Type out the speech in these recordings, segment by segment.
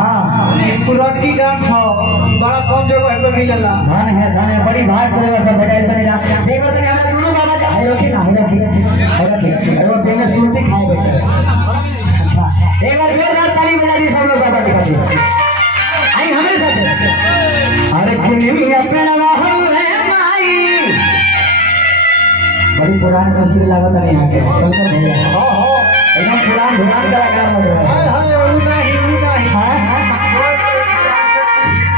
पुरानी डांस हो बड़ा कम जगह पे मिलला धन है बड़ी भार से सब बैठल बनेगा देख रहे हैं हम दोनों बाबा हाय रखी ना हाय रखी और वो देने सुनती खाए बैठे। अच्छा एक बार जोरदार ताली बजा दी सब लोग बाबा जी का आई हमें साथ अरे किन्हीं अपना हम है माई बड़ी पुरानी मस्ती लागत नहीं आके शंकर भैया हो एकदम पुरान धुरान कलाकार लग रहा है। हाय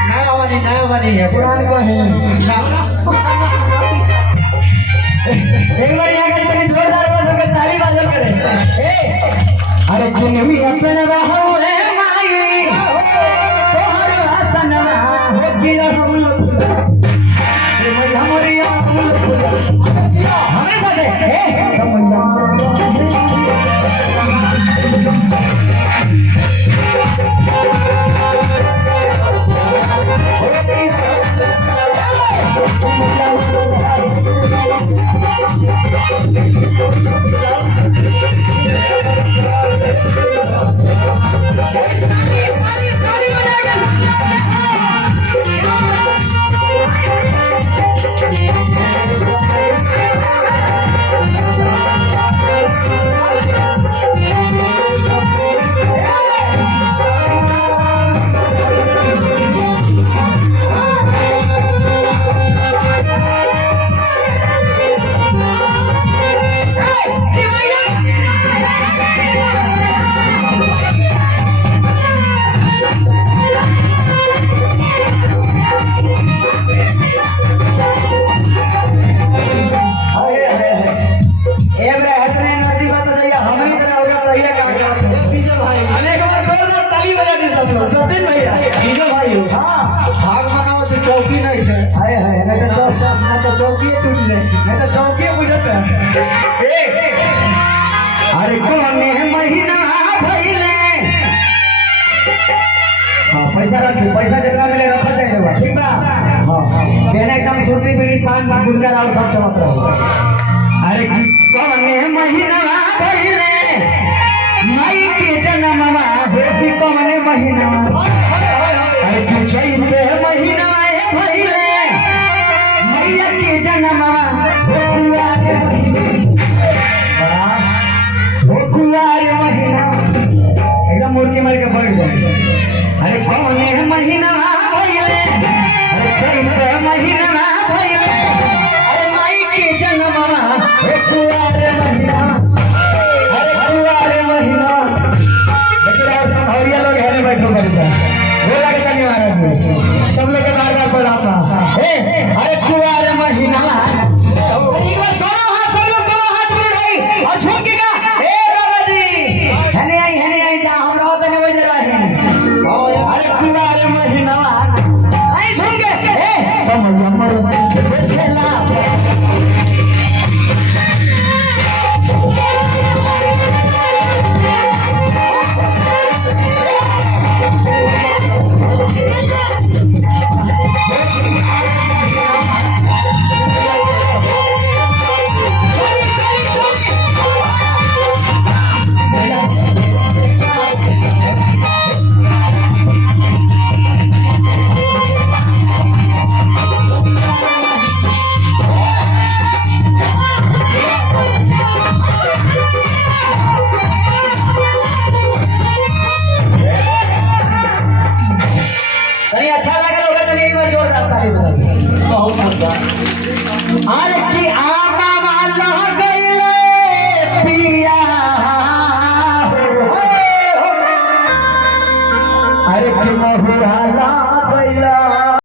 नया वाली है पुरान को है एक बार यहाँ का इतनी जोरदार बजा के ताली बजा करे अरे जिनमी अपने बाहु है माई तोहर वासना हो गिरा हम लोग हमारी हमेशा दे चौकी नहीं है हाय हाय ना तो चौकी टूट जाए ना तो चौकी बुझत है अरे कौन है महीना भइले हां पैसा रखी पैसा जितना मिले रखा चाहिए ठीक बा हां बेना एकदम सुरती बीड़ी पान गुटखा और सब चलत रहे अरे कौन है महीना भइले माई के जन्मवा होती कौन महीना अरे तू चैत पे महीना भइले मैया के जन्मवा कुआर महीना एकदम मुर्गी मार के बैठ जाए अरे कौन है महीना भइले अरे चैत महीना भइले अरे माई के जन्मवा कुआर महीना अरे कुआर महीना देखिए और सब हरिया लोग घरे बैठो कर जा बोला के धन्यवाद से सब लोग के बार-बार पढ़ाता अरे कुआर महीना अच्छा लगा होगा तो नहीं, मैं जोरदार ताली बजा। बहुत सुंदर। अरे की